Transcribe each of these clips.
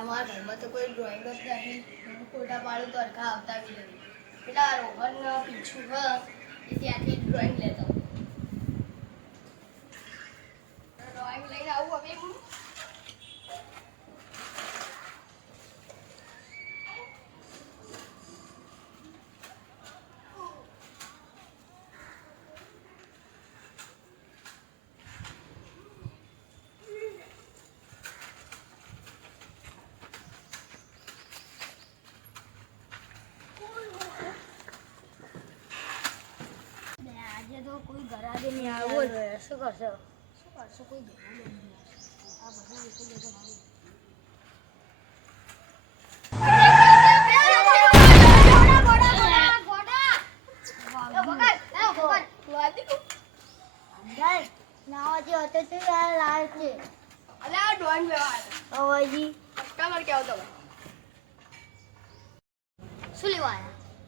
અમારા ઘરમાં તો કોઈ ડ્રોઈંગ જ નહીં. ફોટા પાડું તો હરખા આવતા બી નહીં. પેલા રોહન પીછું હ એ ત્યાંથી ડ્રોઈંગ લેતો. ડ્રોઈંગ લઈને આવું હવે હું. કોઈ ઘરાદે નહીં આવું શું કરશો કોઈ ઘરાદે નહીં આ બધું એક જ શું લેવા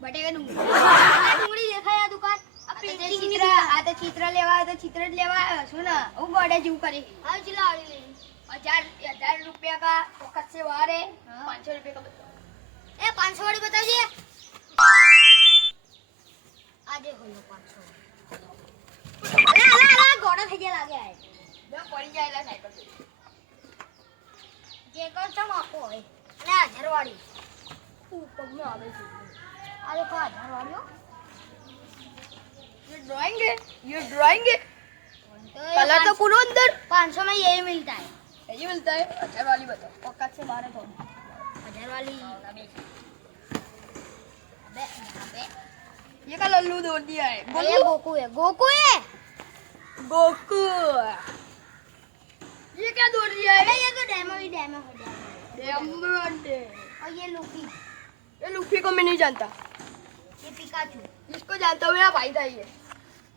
બટેકા ડુંગળી દેખાય આ દુકાન ચિત્ર લેવા તો ચિત્ર જ લેવા આવ્યો છું ને હું ગોડે જેવું કરી હાલ ચિલ્લા આવડી લઈ 1000 रुपया का वक्त से बाहर है 500 रुपये का बता ए 500 वाली बताइए आजे होलो 500 अला गोड़ा થઈ ગયા લાગે આય બે પડી જાયલા સાયકલ જે કોણ ચમ આપો હોય અને 1000 વાળી પગનો આવે છે આ દેખો 1000 વાળીઓ ये ड्राइंग है कलर तो पूरा अंदर 500 में यही मिलता है 1000 वाली बताओ औकात से बाहर है तो 1000 वाली अबे ये का लल्लू दौड़ दिया है ये गोकू है गोकू ये क्या दौड़ दिया है ये तो डेमो हो डायमंड और ये लूफी को मैं नहीं जानता ये पिकाचू इसको जानता हूँ मेरा भाई था ये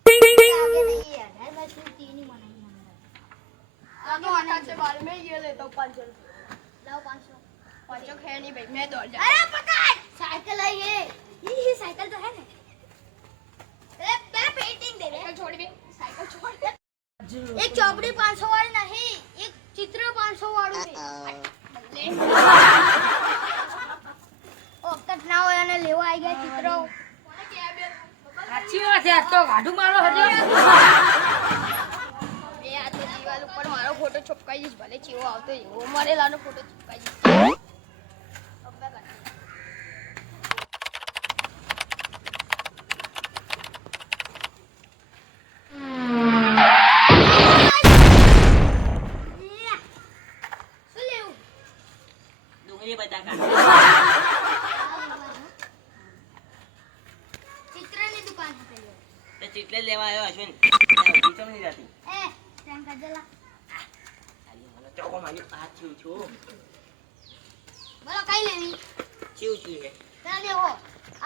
आगे नहीं है यार मैं सिर्फ 3 ही बनाई आगे आटा से बारे में ये लेता हूँ 500 लाओ 500 है नहीं भाई मैं दौड़ जा अरे पकड़ साइकिल है ये साइकिल तो है ना अरे मैं पेंटिंग दे रहे छोड़ दे साइकिल छोड़ दे एक चौपड़ी 500 वाली नहीं एक चित्र 500 वाળું છે ઓકટ ના હોય અને લેવા આવી ગયા ચિત્રો સાચી વાત છે તો ગાડું મારો હજો એ આ તો દીવાલ ઉપર મારો ફોટો છપકાઈ દીસ ભલે ચેવો આવતો એવો મરેલાનો ફોટો છપકાઈ દીસ ડુંગળી બટાકા चिटले लेवा आयो अश्विन चम नहीं जाती ए टाइम कर देला अरे मला चोको मारी आ छू बोलो कई लेवी छू है चल देखो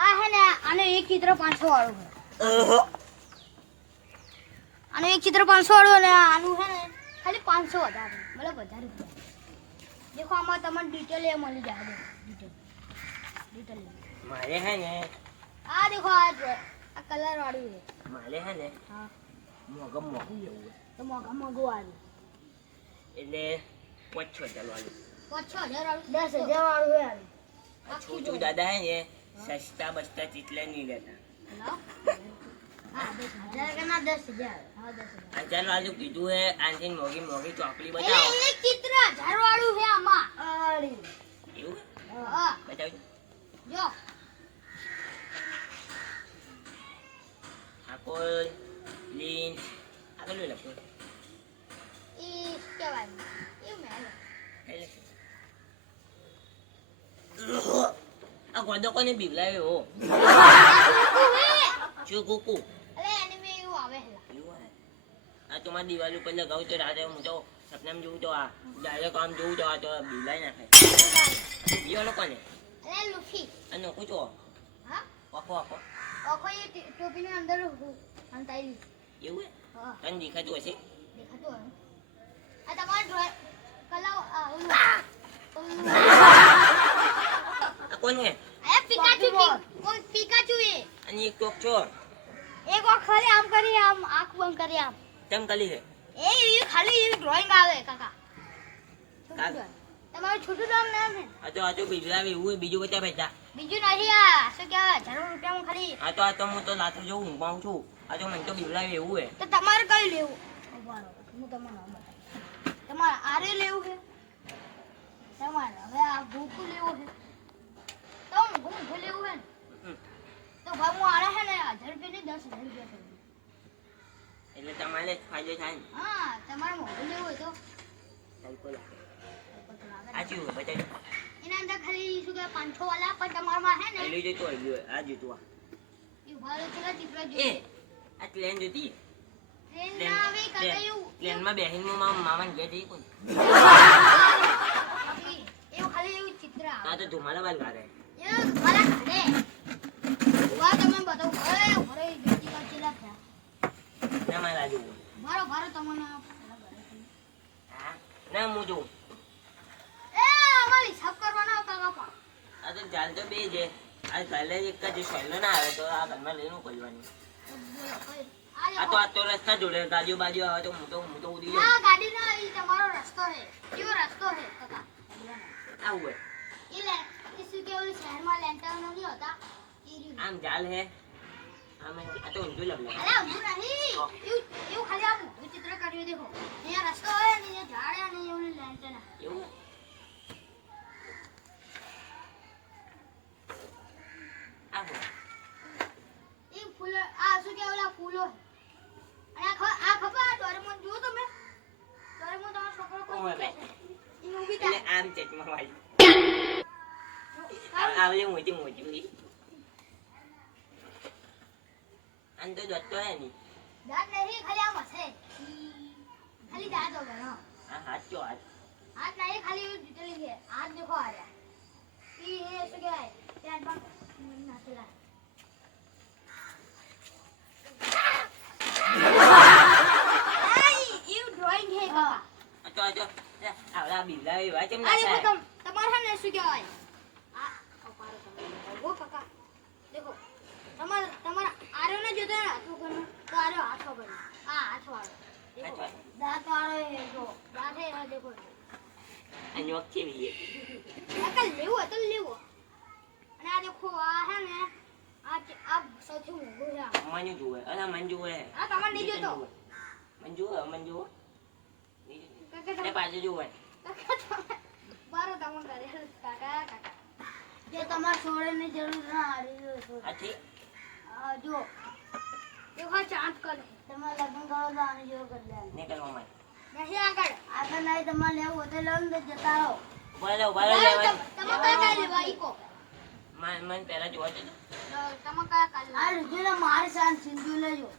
आ है ना आने एक चित्र 500 वाળું है आने एक चित्र 500 वाળું ને આનું है ને ખાલી 500 વધારે मतलब વધારે રૂપિયા देखो આમાં તમને ડિટેલ એ મળી જાય ડિટેલ મારે है ने आ देखो आ कलर वाली है माले है ने हां मोगम लेવું તો મોગમ વાળું એટલે 5000 વાળું 5000 વાળું 10000 વાળું હે આ છોટુ દાદા હે ને સસ્તા બસ્તા ચિટલે નહીં લેતા હા 10000 કે ના 10000 હા 10000 વાળું કીધું હે આંટીન મોગી ચોકલી બતાવો એક ચિત્ર 1000 વાળું હે આમાં અરે એવું હા બતાવ જો Apple, lens, apa lu lah pun? Kawan, ini mana? Aku ada kau ni bibla yo. Cukup. अरे anime यू आवे है आ तुम्हारा दीवार ऊपर लगाओ तो राजा मुझे सपने में जो तो आ जाए काम जो तो आ तो बिल्ला ही ना खाए ये लोग कौन है अरे लुफी अनो कुछ हो हाँ वाको ये टोपी में अंदर अंताई ये हुए हाँ तन दिखा तो ऐसे देखा तो है आ तमार ड्राइंग कला कौन है अरे पिकाचू है अनि एक टोक छो एक और खाली आम करी आम आंख बंद करी आम तम कली है ए ये खाली ड्राइंग आवे काका તમારું છોટું નામ નામ છે આ તો બિજલા એવું બીજું બધા પૈસા બીજું નહીં આ શું કહેવાય 1000 રૂપિયામાં ખાલી આ તો હું તો લાતો જોઉં ઊંઘાઉં છું આ તો મને તો બિજલા એવું હે તો તમારે કઈ લેવું ઉભા રહો હું તમને નામ બતાવું તમારે આરે લેવું છે તમારે હવે આ ભૂખું લેવું છે તો ભૂખું લેવું છે ને તો ભાઈ હું આરે છે ને 1000 રૂપિયા ને 10000 રૂપિયા કરું એટલે તમારે જ ફાયદો થાય ને હા તમારે મોઢું લેવું હોય તો આ ચીવું બતાવી એના અંદર ખાલી શું કે 500 વાલા પણ તમારમાં હે ને લઈ જતો આ જોતું એ ભાડો ચલા ટીપરા એ જોઈએ આ ટ્રેન જોતી ટ્રેન ના આવે કાકાયું ટ્રેનમાં બેહીને મામાને ઘેર જઈ કોણ એવું ખાલી એવું ચિત્ર આવે આ તો ધુમાડા બાલ ગાડે એવું મારા ઘરે ઉવા તમે બતાવો એ ઘરે બેટી કા ચલા થયા ના મારા રાજુ મારો તમને હા ના હું જોઉં એ અમારી હિસાબ કરવાનો કાકા પણ આ તો ચાલ તો બે છે આ પહેલે એક જ સહેલો ના આવે તો આ ઘરમાં લઈને પડવાની આ તો રસ્તા જોડે ગાડીઓ બાજુ આવે તો હું તો ઉડી ના ગાડી ના ઈ તમારો રસ્તો છે કેવો રસ્તો છે કાકા આવું હોય ઈ લે ઈ શું કે ઓલી શહેરમાં લેન્ટર નથી હોતા આમ જાલ હે આમે આ તો ઊંધું લગલે અરે ઊંધું નહીં એવું ખાલી આમ ઊંધું ચિત્ર કર્યું દેખો અહીંયા રસ્તો હોય ને અહીંયા ઝાડ હે ને ઓલી લેન્ટર એવું આવું ઈ ફૂલ આ શું કે ઓલા ફૂલો અને આ ખબર આ ડોરેમોન જુઓ તમે ડોરેમોન તમારો છોકરો કોઈ છે ઈ ઊભી એટલે થાય આમ ચેકમાં વાળી આવલે મોટી આમ તો જતો હે ની દાંત નહીં ખાલી આમ હશે ખાલી દાંત વગર હા આ હાથ ચો હાથ હાથ નહીં ખાલી એવું ડિટેલિંગ છે હાથ દેખો આ રહ્યા ઈ એ શું કહેવાય ત્યાર બાદ નાખેલા એવું ડ્રોઈંગ છે કાકા આ તો આવલા બિલ્લા એવા કેમ આ ના દેખો તમારે છે ને શું કહેવાય આ કપારો તમે ઓ કાકા દેખો તમારા આર્યો ને જોતો ને તો કોનો તો આર્યો હાથ વગર આ હાથ વાળો દેખો દાંત વાળો એ જો દાંત એ દેખો અને વખતે લીએ કાકા લેવો તો લેવો અને આ દેખો આ હે ને આ સૌથી મોંઘું છે મન જુએ અને મન જુએ આ તમારે નહીં જોતો મન જુએ કાકા એ પાછું જુએ બારો તમે કરે કાકા જે તમારે છોડેની જરૂર ના હારી આથી જો દેખો ચાંદ કરે તમારે લગ્ન કરો તો આની જેવો કરી દેવાનું નીકળવા માં નહીં આગળ નહીં તમારે લેવું હોય તો લગ્ન તો જતા રહો બોલો લેવા તમે કયા લેવા ઈકો મન પહેલા જોવા દે તમે કયા કાલ આ રૂજુને મારી સાન સિંધુ લેજો